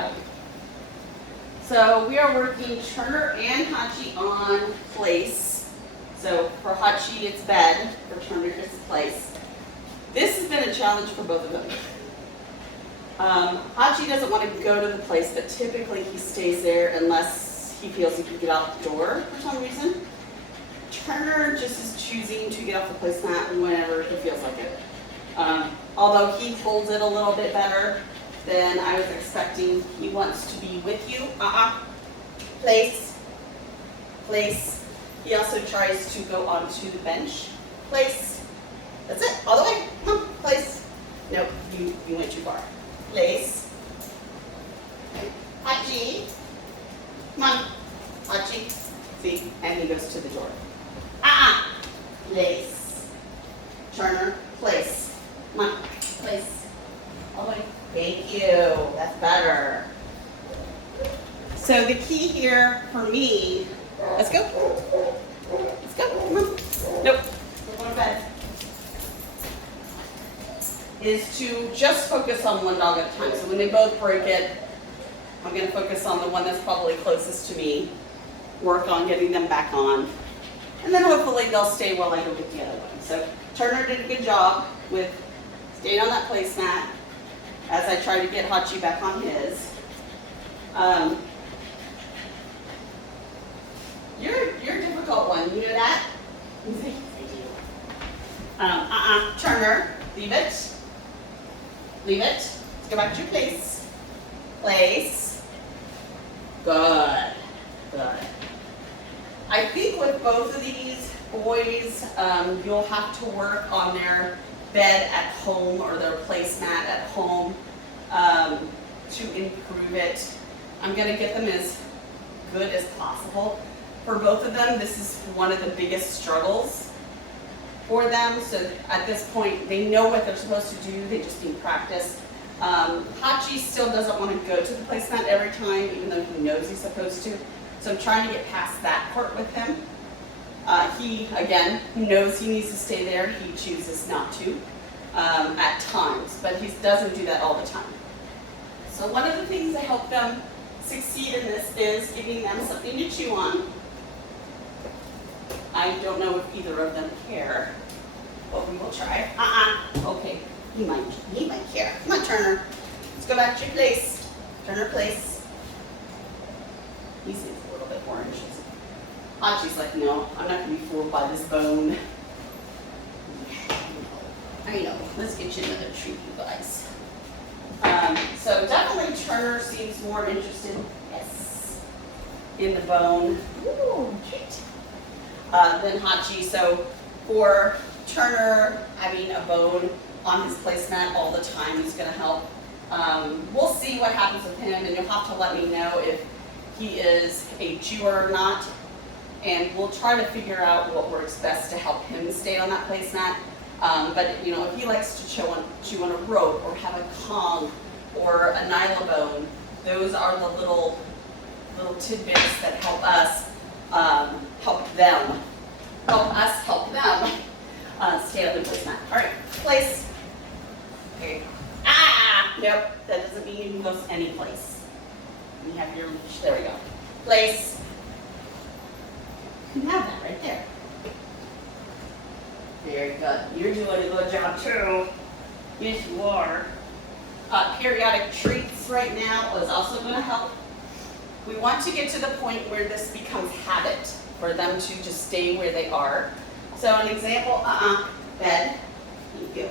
right. So we are working Turner and Hachi on place. So for Hachi it's bed, for Turner it's place. This has been a challenge for both of them. Hachi doesn't want to go to the place, but typically he stays there unless he feels he can get out the door for some reason. Turner just is choosing to get off the placemat whenever he feels like it. Although he holds it a little bit better than I was expecting. He wants to be with you. Place. Place. He also tries to go onto the bench. Place. That's it. All the way. Come on. Place. Nope. You went too far. Place. Okay. Hachi. Come on. Hachi. See? And he goes to the door. Place. Turner. Place. Come on. Place. All the way. Thank you. That's better. So the key here for me, let's go. Let's go. Come on. Nope. We're going to bed. Is to just focus on one dog at a time. So when they both break it, I'm going to focus on the one that's probably closest to me, work on getting them back on, and then hopefully they'll stay while I go get the other one. So Turner did a good job with staying on that placemat as I try to get Hachi back on his. You're a difficult one, you know that? Turner, leave it. Leave it. Let's go back to your place. Place. Good. Good. I think with both of these boys, you'll have to work on their bed at home or their placemat at home to improve it. I'm going to get them as good as possible. For both of them, this is one of the biggest struggles for them. So at this point, they know what they're supposed to do. They just need practice. Hachi still doesn't want to go to the placemat every time, even though he knows he's supposed to. So I'm trying to get past that part with him. He, again, knows he needs to stay there. He chooses not to at times, but he doesn't do that all the time. So one of the things that help them succeed in this is giving them something to chew on. I don't know if either of them care, but we will try. Okay, he might care. Come on, Turner. Let's go back to your place. Turner, place. He seems a little bit more anxious. Hachi's like, no, I'm not going to be fooled by this bone. I know. Let's get you another treat, you guys. So definitely Turner seems more interested, yes, in the bone. Ooh, treat. Than Hachi. So for Turner, having a bone on his placemat all the time is going to help. We'll see what happens with him, and you'll have to let me know if he is a chewer or not, and we'll try to figure out what works best to help him stay on that placemat. But you know, if he likes to chew on a rope or have a Kong or a nylabone, those are the little tidbits that help us help them stay on the placemat. All right, place. Okay. Nope, that doesn't mean you can go any place. You have your leash. There we go. Place. You can have that right there. Very good. You're doing a good job too. Yes, you are. Periodic treats right now is also going to help. We want to get to the point where this becomes habit for them to just stay where they are. So an example, bed. Thank you.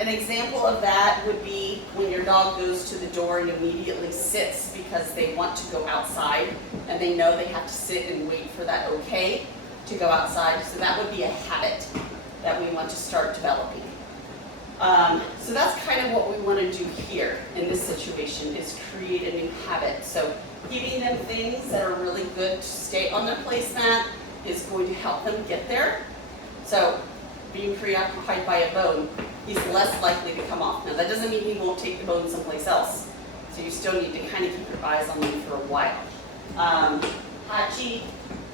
An example of that would be when your dog goes to the door and immediately sits because they want to go outside and they know they have to sit and wait for that okay to go outside. So that would be a habit that we want to start developing. So that's kind of what we want to do here in this situation, is create a new habit. So giving them things that are really good to stay on their placemat is going to help them get there. So being preoccupied by a bone, he's less likely to come off. Now that doesn't mean he won't take the bone someplace else. So you still need to kind of keep your eyes on them for a while. Hachi,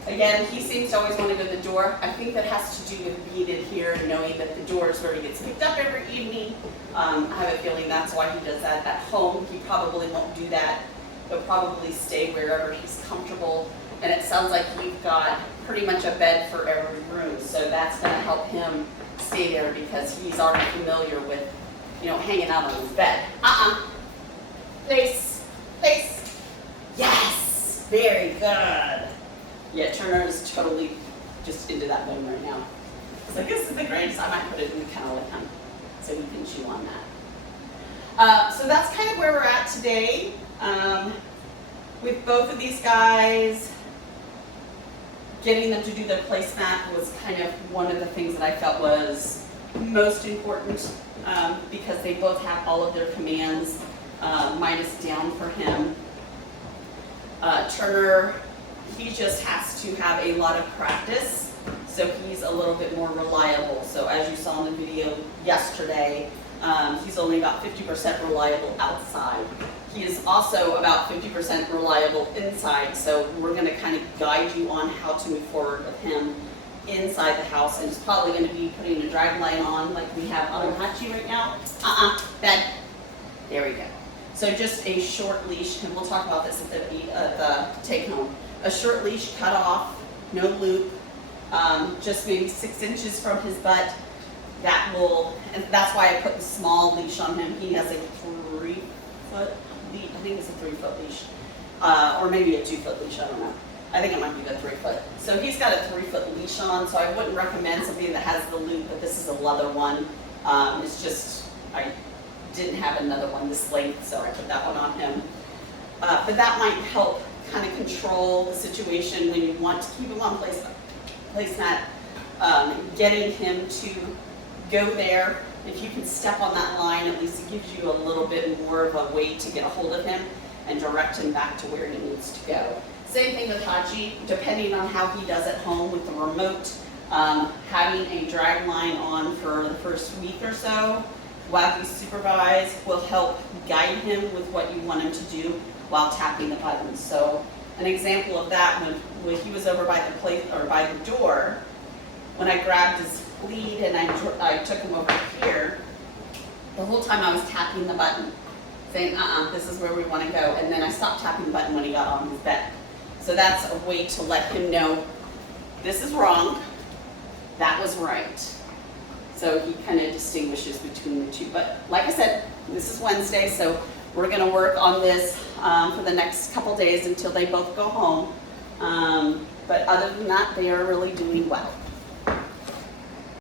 again, he seems to always want to go to the door. I think that has to do with being in here and knowing that the door is where he gets picked up every evening. I have a feeling that's why he does that at home. He probably won't do that He'll probably stay wherever he's comfortable. And it sounds like you've got pretty much a bed for every room. So that's gonna help him stay there because he's already familiar with, you know, hanging out on his bed. Face. Yes, very good. Yeah, Turner is totally just into that mode right now. It's like, this is the greatest. I might put it in the kennel with him so he can chew on that. So that's kind of where we're at today. With both of these guys, getting them to do their placemat was kind of one of the things that I felt was most important because they both have all of their commands. Mine is down for him. Turner, he just has to have a lot of practice, so he's a little bit more reliable. So as you saw in the video yesterday, he's only about 50% reliable outside. He is also about 50% reliable inside, so we're going to kind of guide you on how to move forward with him inside the house, and he's probably going to be putting a drag line on like we have on Hachi right now. Bed. There we go. So just a short leash, and we'll talk about this at the take home. A short leash cut off, no loop, just maybe 6 inches from his butt. That will, and that's why I put the small leash on him. He has a 3-foot leash, I think it's a 3-foot leash, or maybe a 2-foot leash, I don't know. I think it might be the 3-foot. So he's got a 3-foot leash on, so I wouldn't recommend something that has the loop, but this is a leather one. It's just, I didn't have another one this length, so I put that one on him. But that might help kind of control the situation when you want to keep him on placemat, getting him to go there. If you can step on that line, at least it gives you a little bit more of a way to get a hold of him and direct him back to where he needs to go. Same thing with Hachi, depending on how he does at home with the remote, having a drag line on for the first week or so while he's supervised will help guide him with what you want him to do while tapping the buttons. So an example of that, when he was over by the door, when I grabbed his lead and I took him over here, the whole time I was tapping the button, saying, this is where we want to go. And then I stopped tapping the button when he got on his bed. So that's a way to let him know, this is wrong, that was right. So he kind of distinguishes between the two. But like I said, this is Wednesday, so we're going to work on this for the next couple days until they both go home. But other than that, they are really doing well.